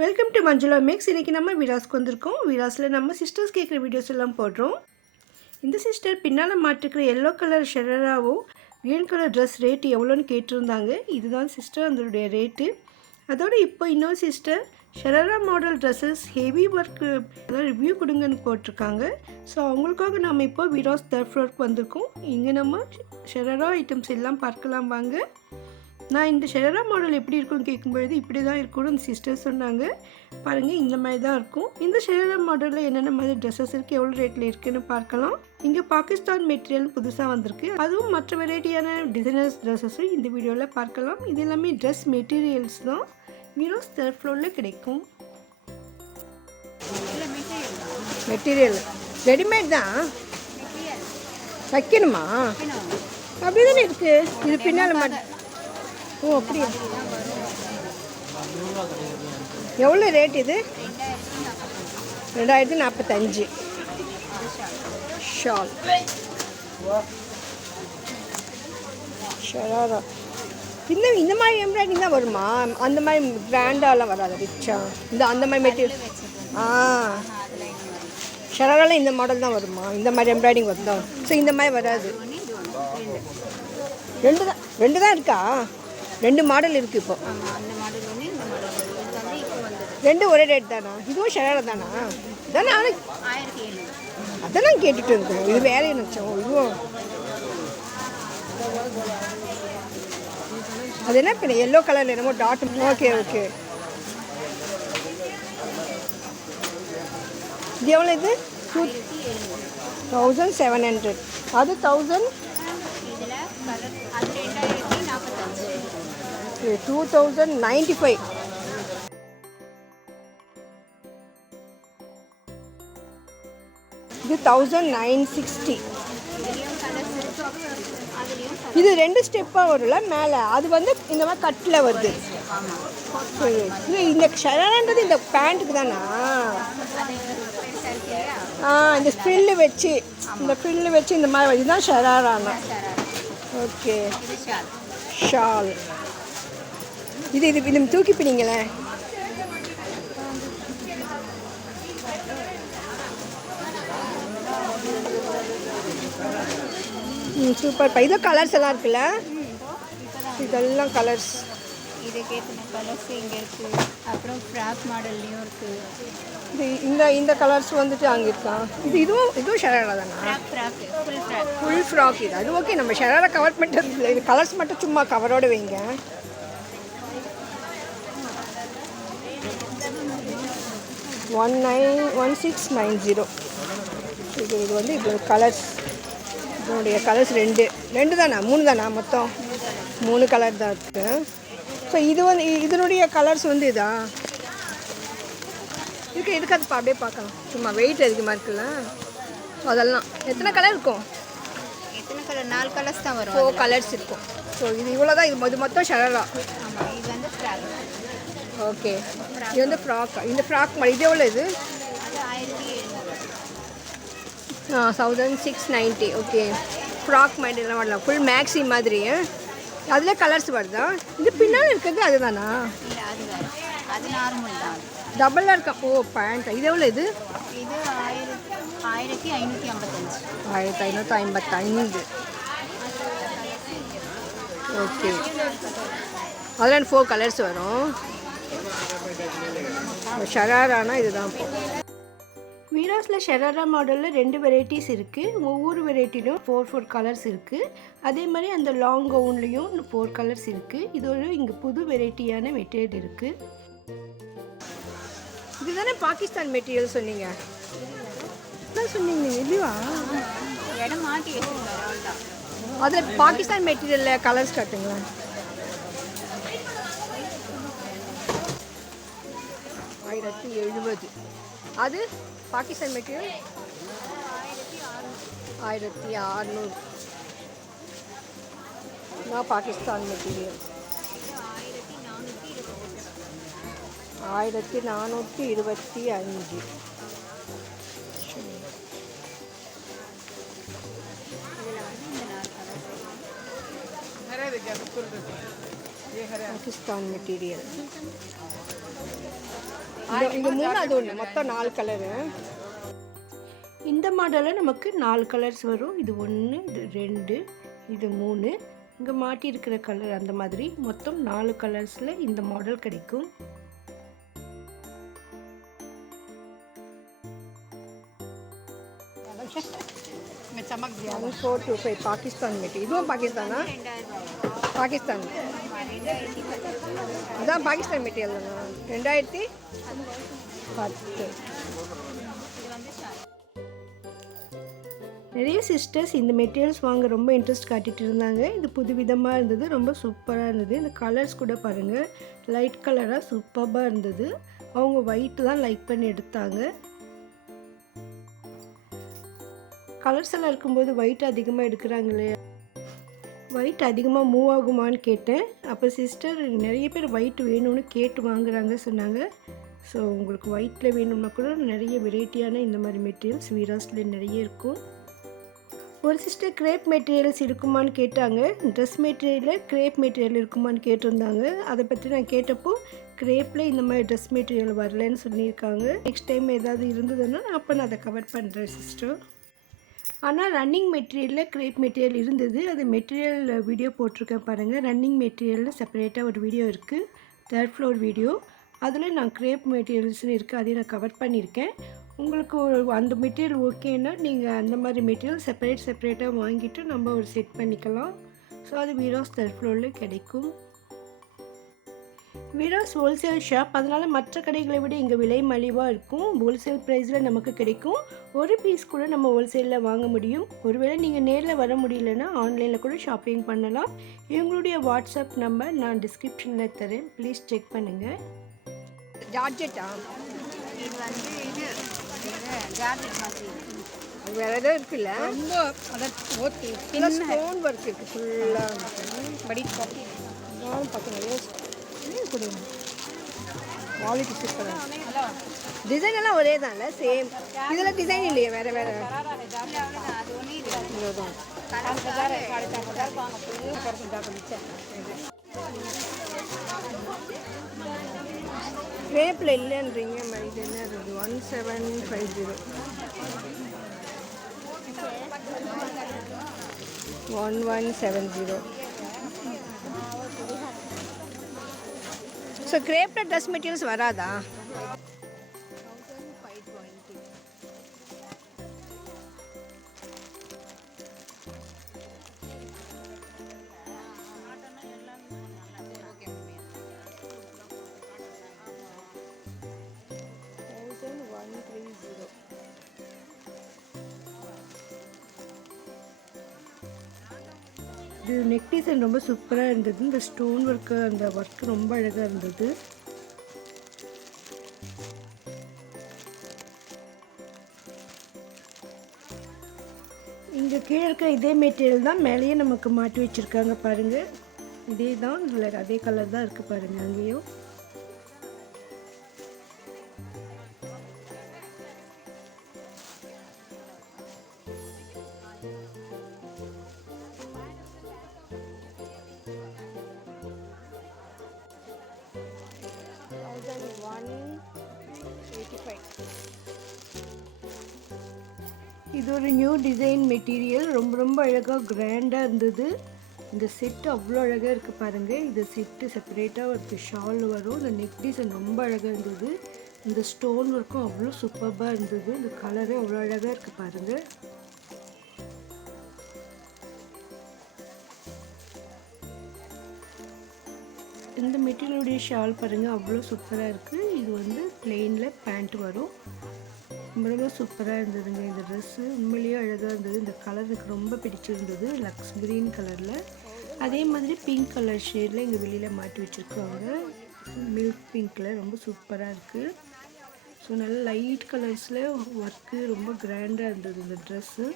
Welcome to Manjula maths. இன்றைக்கி நம்ம விராஸ்க்கு வந்திருக்கோம். விராஸில் நம்ம சிஸ்டர்ஸ் கேட்குற வீடியோஸ் எல்லாம் போடுறோம். இந்த சிஸ்டர் பின்னால் மாட்டிருக்கிற எல்லோ கலர் ஷெரராவும் க்ரீன் கலர் ட்ரெஸ் ரேட்டு எவ்வளோன்னு கேட்டிருந்தாங்க. இதுதான் சிஸ்டர் அதனுடைய ரேட்டு. அதோடு இப்போ இன்னொரு sister sharara model dresses heavy work review கொடுங்கன்னு போட்டிருக்காங்க. ஸோ அவங்களுக்காக நம்ம இப்போ விராஸ் தேர்ட் ஃப்ளோருக்கு வந்திருக்கோம். இங்கே நம்ம ஷெரரா ஐட்டம்ஸ் எல்லாம் பார்க்கலாம் வாங்க. நான் இந்த ஷெரரா மாடல் எப்படி இருக்குன்னு கேட்கும்பொழுது இப்படி தான் இருக்கும்னு அந்த சிஸ்டர் சொன்னாங்க. பாருங்கள், இந்த மாதிரி தான் இருக்கும். இந்த ஷெரரா மாடலில் என்னென்ன மாதிரி ட்ரெஸ்ஸஸ் இருக்குது, எவ்வளோ ரேட்டில் இருக்குதுன்னு பார்க்கலாம். இங்கே பாகிஸ்தான் மெட்டீரியல் புதுசாக வந்திருக்கு. அதுவும் மற்ற வெரைட்டியான டிசைனர்ஸ் ட்ரெஸ்ஸஸும் இந்த வீடியோவில் பார்க்கலாம். இது எல்லாமே ட்ரெஸ் மெட்டீரியல்ஸ் தான். விராஸ் தேர்ட் ஃப்ளோரில் கிடைக்கும். மெட்டீரியல் ரெடிமேட் தான், வைக்கணுமா? அப்படி தானே இருக்குது. இது பின்னால் மட்டும். ஓ, அப்படியா? எவ்வளோ ரேட் இது? 2045 ஷால் ஷராரா. இந்த மாதிரி எம்ப்ராய்டிங் தான் வருமா? அந்த மாதிரி கிராண்டாலாம் வராது, ரிச்சா? இந்த அந்த மாதிரி மெட்டீரியல். ஷராராலாம் இந்த மாடல் தான் வருமா? இந்த மாதிரி எம்ப்ராய்டிங் வருதா? ஸோ இந்த மாதிரி வராது. ரெண்டு தான் இருக்கா? 2 மாடல் இருக்குது இப்போ. ரெண்டு ஒரே ரேட் தானா? இதுவும் ஷராரா தானா? தானே? அதெல்லாம் கேட்டுட்டு இருக்கோம். இது வேற நினச்சோம். இதுவும் அது என்ன இப்போ எல்லோ கலரில் என்னமோ டாட். Okay okay. இது எவ்வளோ? இது 2700. அது 1000. 2095. இது 1960. இது 2 ஸ்டெப்பாக வரும்ல மேலே. அது வந்து இந்த மாதிரி கட்டில் வருது. இந்த ஷராரான்றது இந்த பேண்ட்டுக்கு தானா? இந்த ஃப்ரில்லு வச்சு இந்த மாதிரி இதுதான் ஷராரானா? ஓகே. ஷால். இது தூக்கி பிடிங்களேன். சூப்பர். இது கலர்ஸ் எல்லாம் இருக்குல்ல? இதெல்லாம் கலர்ஸ். இதுக்கேற்ற கலர்ஸ் இங்கே இருக்குது. அப்புறம் ஃப்ராக் மாடல்லையும் இருக்குது. இந்த கலர்ஸ் வந்துட்டு அங்கே இருக்கா? இதுவும் ஷராரா தானா? Full frock. இது அது ஓகே. நம்ம ஷராரா கவர் பண்ணுறது. இது கலர்ஸ் மட்டும் சும்மா கவரோடு வைங்க. $1690. இது வந்து இப்போ கலர்ஸ். இதனுடைய கலர்ஸ் ரெண்டு தானா? 3 தானா? மொத்தம் 3 கலர் தான் இருக்குது. ஸோ இது வந்து இதனுடைய கலர்ஸ் வந்து இதா இருக்குது. எதுக்கு அது அப்படியே பார்க்கலாம். சும்மா வெயிட் அதிகமாக இருக்குல்ல. ஸோ அதெல்லாம் எத்தனை கலர் இருக்கும்? 4 கலர்ஸ் தான் வரும். 4 கலர்ஸ் இருக்கும். ஸோ இது இவ்வளோ தான். இது மொத்தம் ஷராரா. இது வந்து ஃப்ராக். ஓகே. இது வந்து ஃப்ராக். இந்த ஃப்ராக் மாதிரி இது எவ்வளோ? இது 1690. ஓகே. ஃப்ராக் மாதிரி எல்லாம் வரலாம். ஃபுல் மேக்ஸி மாதிரி. அதில் கலர்ஸ் வருதா? இது பின்னால் இருக்கிறது அதுதானா? அது நார்மல் தான். டபுளாக இருக்கா? ஓ, பேண்ட். இது எவ்வளோ? இது 1555. 1555. ஓகே. அதில் 4 கலர்ஸ் வரும். ஷராரானா இதுதான். இப்போ விராஸில் ஷராரா மாடலில் 2 வெரைட்டிஸ் இருக்குது. ஒவ்வொரு வெரைட்டிலும் 4 கலர்ஸ் இருக்குது. அதே மாதிரி அந்த லாங் கவுன்லேயும் 4 கலர்ஸ் இருக்குது. இது ஒரு இங்கே புது வெரைட்டியான மெட்டீரியல் இருக்குது. இதுதானே பாகிஸ்தான் மெட்டீரியல் சொன்னீங்க? என்ன சொன்னீங்க? இதுவா? இடம் மாட்டி வச்சுருக்காங்க. அதில் பாகிஸ்தான் மெட்டீரியலில் கலர்ஸ் காட்டுங்களா? $1070. அது பாகிஸ்தான் மெட்டீரியல் 1600. நான் பாகிஸ்தான் மெட்டீரியல் 1425. पाकिस्तान मटेरियल இந்த 3 அது ஒன்று, மொத்தம் 4 கலரு. இந்த மாடலில் நமக்கு 4 கலர்ஸ் வரும். இது 1, இது 2, இது 3. இங்கே மாட்டியிருக்கிற கலர் அந்த மாதிரி மொத்தம் 4 கலர்ஸில் இந்த மாடல் கிடைக்கும். 1425 பாகிஸ்தான் மெட்டி. இதுவும் பாகிஸ்தானா? பாகிஸ்தான். இதான் பாகிஸ்தான் மெட்டீரியல் தானா? 2010. நிறைய சிஸ்டர்ஸ் இந்த மெட்டீரியல்ஸ் வாங்க ரொம்ப இன்ட்ரெஸ்ட் காட்டிகிட்டு இருந்தாங்க. இது புதுவிதமாக இருந்தது, ரொம்ப சூப்பராக இருந்தது. இந்த கலர்ஸ் கூட பாருங்கள், லைட் கலராக சூப்பராக இருந்தது. அவங்க ஒயிட் தான் லைக் பண்ணி எடுத்தாங்க. கலர்ஸ் எல்லாம் இருக்கும்போது ஒயிட் அதிகமாக எடுக்கிறாங்களே, ஒயிட் அதிகமாக மூவ் ஆகுமான்னு கேட்டேன். அப்போ சிஸ்டர் நிறைய பேர் ஒயிட் வேணும்னு கேட்டு வாங்குறாங்க சொன்னாங்க. ஸோ உங்களுக்கு ஒயிட்டில் வேணும்னா கூட நிறைய வெரைட்டியான இந்த மாதிரி மெட்டீரியல்ஸ் வீராஸில் நிறைய இருக்கும். ஒரு சிஸ்டர் கிரேப் மெட்டீரியல்ஸ் இருக்குமான்னு கேட்டாங்க. ட்ரெஸ் மெட்டீரியலில் கிரேப் மெட்டீரியல் இருக்குமான்னு கேட்டிருந்தாங்க. அதை பற்றி நான் கேட்டப்போ கிரேப்பில் இந்த மாதிரி ட்ரெஸ் மெட்டீரியல் வரலன்னு சொல்லியிருக்காங்க. நெக்ஸ்ட் டைம் ஏதாவது இருந்ததுன்னா அப்போ நான் அதை கவர் பண்ணுறேன் சிஸ்டர். ஆனால் ரன்னிங் மெட்டீரியலில் கிரேப் மெட்டீரியல் இருந்தது. அது மெட்டீரியல் வீடியோ போட்டிருக்கேன் பாருங்கள். ரன்னிங் மெட்டீரியலில் செப்பரேட்டாக ஒரு வீடியோ இருக்குது, 3rd ஃப்ளோர் வீடியோ. அதில் நான் கிரேப் மெட்டீரியல்ஸ்னு இருக்குது, அதையும் நான் கவர் பண்ணியிருக்கேன். உங்களுக்கு அந்த மெட்டீரியல் ஓகேன்னா நீங்கள் அந்த மாதிரி மெட்டீரியல் செப்பரேட்டாக வாங்கிட்டு நம்ம ஒரு செட் பண்ணிக்கலாம். ஸோ அது வீராஸ் 3rd ஃப்ளோரில் கிடைக்கும். வீராஸ் ஹோல்சேல் ஷாப், அதனால் மற்ற கடைகளை விட இங்கே விலை மலிவாக இருக்கும். ஹோல்சேல் ப்ரைஸில் நமக்கு கிடைக்கும். ஒரு பீஸ் கூட நம்ம ஹோல்சேலில் வாங்க முடியும். ஒருவேளை நீங்கள் நேரில் வர முடியலன்னா ஆன்லைனில் கூட ஷாப்பிங் பண்ணலாம். இவங்களுடைய வாட்ஸ்அப் நம்பர் நான் டிஸ்கிரிப்ஷனில் தரேன், ப்ளீஸ் செக் பண்ணுங்கள். ஜார்ஜெட்டா? இது வந்து இது ஜார்ஜெட் மாதிரி வேறு எதாவது இருக்குல்ல? ரொம்ப அதை ஓகே ஸ்டோன் ஒர்க் இருக்குது ஃபுல்லாக. படி காப்பி நானும் பார்க்குறேன். கொடுங்க, குவாலிட்டி சூப்பராக. டிசைன் எல்லாம் ஒரே தான்ல, சேம். இதில் டிசைன் இல்லையே, வேறு வேறு. அது ஒன்று இவ்வளோதான். கிரேப்பில் இல்லைன்றீங்க மாதிரி. இது என்ன இருக்குது? 1750. 1170. ஸோ கிரேப்பில் ட்ரெஸ் மெட்டீரியல்ஸ் வராதா? இது நெக் டிசைன் ரொம்ப சூப்பராக இருந்தது. இந்த ஸ்டோன் ஒர்க்கு, அந்த ஒர்க் ரொம்ப அழகாக இருந்தது. இங்கே கீழே இருக்க இதே மெட்டீரியல் தான் மேலேயே நமக்கு மாட்டி வச்சுருக்காங்க பாருங்கள். இதே தான், இல்லை அதே கலர் தான் இருக்குது பாருங்கள் அங்கேயும். இது ஒரு நியூ டிசைன் மெட்டீரியல், ரொம்ப அழகாக கிராண்டாக இருந்தது. இந்த செட்டு அவ்வளோ அழகாக இருக்குது பாருங்கள். இந்த செட்டு செப்பரேட்டாக ஒரு ஷால் வரும். இந்த நெக் டிசைன் ரொம்ப அழகாக இருந்தது. இந்த ஸ்டோன் ஒர்க்கும் அவ்வளோ சூப்பராக இருந்தது. இந்த கலரே அவ்வளோ அழகாக இருக்குது பாருங்கள். இந்த மெட்டீரியலுடைய ஷால் பாருங்கள், அவ்வளோ சூப்பராக இருக்குது. இது வந்து பிளெயினில் பேண்ட் வரும். ரொம்ப சூப்பராக இருந்ததுங்க. இந்த ட்ரெஸ்ஸு உண்மையிலேயே அழகாக இருந்தது. இந்த கலர் எனக்கு ரொம்ப பிடிச்சிருந்தது, லக்ஸ் க்ரீன் கலரில். அதே மாதிரி பிங்க் கலர் ஷேடில் இங்கே வெளியில் மாட்டி வச்சுருக்காங்க. மில்க் பிங்க்கில் ரொம்ப சூப்பராக இருக்குது. ஸோ நல்ல லைட் கலர்ஸில் ஒர்க்கு ரொம்ப கிராண்டாக இருந்தது இந்த ட்ரெஸ்ஸு.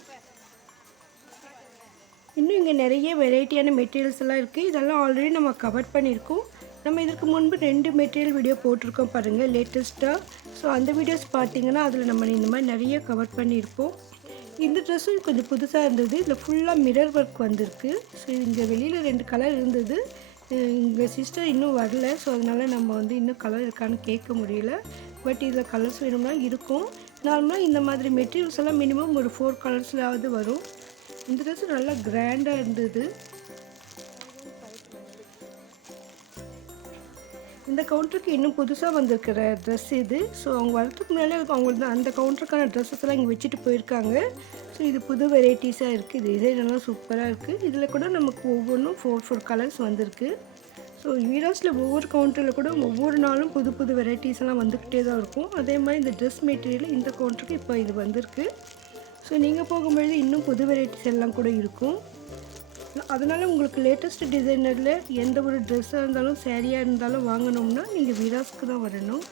இன்னும் இங்கே நிறைய வெரைட்டியான மெட்டீரியல்ஸ் எல்லாம் இருக்குது. இதெல்லாம் ஆல்ரெடி நம்ம கவர் பண்ணியிருக்கோம். நம்ம இதுக்கு முன்பு 2 மெட்டீரியல் வீடியோ போட்டிருக்கோம் பாருங்கள் லேட்டஸ்ட்டாக. ஸோ அந்த வீடியோஸ் பார்த்தீங்கன்னா அதில் நம்ம இந்த மாதிரி நிறைய கவர் பண்ணியிருப்போம். இந்த ட்ரெஸ்ஸும் கொஞ்சம் புதுசாக இருந்தது. இதில் ஃபுல்லாக மிரர் ஒர்க் வந்திருக்கு. ஸோ இங்கே வெளியில் 2 கலர் இருந்தது. எங்கள் சிஸ்டர் இன்னும் வரல, ஸோ அதனால் நம்ம வந்து இன்னும் கலர் இருக்கான்னு கேட்க முடியல. பட் இதில் கலர்ஸ் வேணும்னா இருக்கும். நார்மலாக இந்த மாதிரி மெட்டீரியல்ஸ் எல்லாம் மினிமம் ஒரு 4 கலர்ஸ்லாவது வரும். இந்த ட்ரெஸ் நல்லா கிராண்டாக இருந்தது. இந்த கவுண்டருக்கு இன்னும் புதுசாக வந்திருக்கிற ட்ரெஸ் இது. ஸோ அவங்க வரதுக்கு முன்னாலே அவங்க அந்த கவுண்டருக்கான ட்ரெஸ்ஸஸ் எல்லாம் இங்கே வச்சுட்டு போயிருக்காங்க. ஸோ இது புது வெரைட்டிஸாக இருக்குது. இது டிசைன் எல்லாம் சூப்பராக இருக்குது. இதில் கூட நமக்கு ஒவ்வொன்றும் 4 கலர்ஸ் வந்திருக்கு. ஸோ வீராஸில் ஒவ்வொரு கவுண்டரில் கூட ஒவ்வொரு நாளும் புது புது வெரைட்டிஸ் எல்லாம் வந்துக்கிட்டே தான் இருக்கும். அதே மாதிரி இந்த ட்ரெஸ் மெட்டீரியல் இந்த கவுண்டருக்கு இப்போ இது வந்திருக்கு. ஸோ நீங்கள் போகும்பொழுது இன்னும் புது வெரைட்டிஸ் எல்லாம் கூட இருக்கும். அதனால் உங்களுக்கு லேட்டஸ்ட் டிசைனரில் எந்த ஒரு ட்ரெஸ்ஸாக இருந்தாலும் சேரீயாக இருந்தாலும் வாங்கணும்னா நீங்கள் வீராஸ்க்கு தான் வரணும்.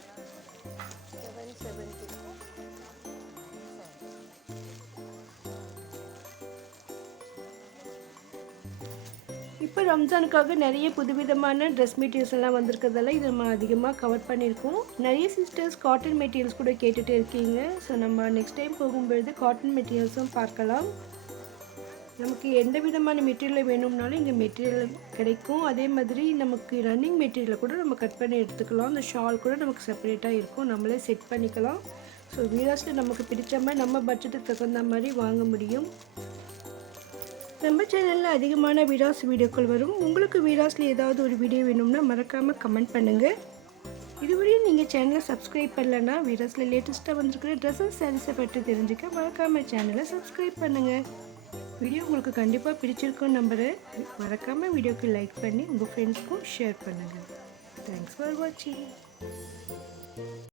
இப்போ ரம்ஜானுக்காக நிறைய புதுவிதமான ட்ரெஸ் மெட்டீரியல்ஸ் எல்லாம் வந்திருக்கிறதால இதை நம்ம அதிகமாக கவர் பண்ணியிருக்கோம். நிறைய சிஸ்டர்ஸ் காட்டன் மெட்டீரியல்ஸ் கூட கேட்டுகிட்டே இருக்கீங்க. ஸோ நம்ம நெக்ஸ்ட் டைம் போகும்பொழுது காட்டன் மெட்டீரியல்ஸும் பார்க்கலாம். நமக்கு எந்த விதமான மெட்டீரியல் வேணும்னாலும் இங்கே மெட்டீரியல் கிடைக்கும். அதே மாதிரி நமக்கு ரன்னிங் மெட்டீரியலை கூட நம்ம கட் பண்ணி எடுத்துக்கலாம். அந்த ஷால் கூட நமக்கு செப்பரேட்டாக இருக்கும், நம்மளே செட் பண்ணிக்கலாம். ஸோ வீராஸில் நமக்கு பிடிச்ச மாதிரி நம்ம பட்ஜெட்டுக்கு தகுந்த மாதிரி வாங்க முடியும். நம்ம சேனலில் அதிகமான வீராஸ் வீடியோக்கள் வரும். உங்களுக்கு வீராஸில் ஏதாவது ஒரு வீடியோ வேணும்னா மறக்காமல் கமெண்ட் பண்ணுங்கள். இதுவரையும் நீங்கள் சேனலை சப்ஸ்கிரைப் பண்ணலன்னா வீராஸில் லேட்டஸ்ட்டாக வந்திருக்கிற ட்ரெஸ்ஸஸ் சாரீஸை பற்றி தெரிஞ்சுக்க மறக்காமல் சேனலை சப்ஸ்கிரைப் பண்ணுங்கள். வீடியோ உங்களுக்கு கண்டிப்பாக பிடிச்சிருக்குன்னு நம்புகிறேன். மறக்காமல் வீடியோக்கு லைக் பண்ணி உங்கள் ஃப்ரெண்ட்ஸ்க்கும் ஷேர் பண்ணுங்கள். தேங்க்ஸ் ஃபார் வாட்சிங்.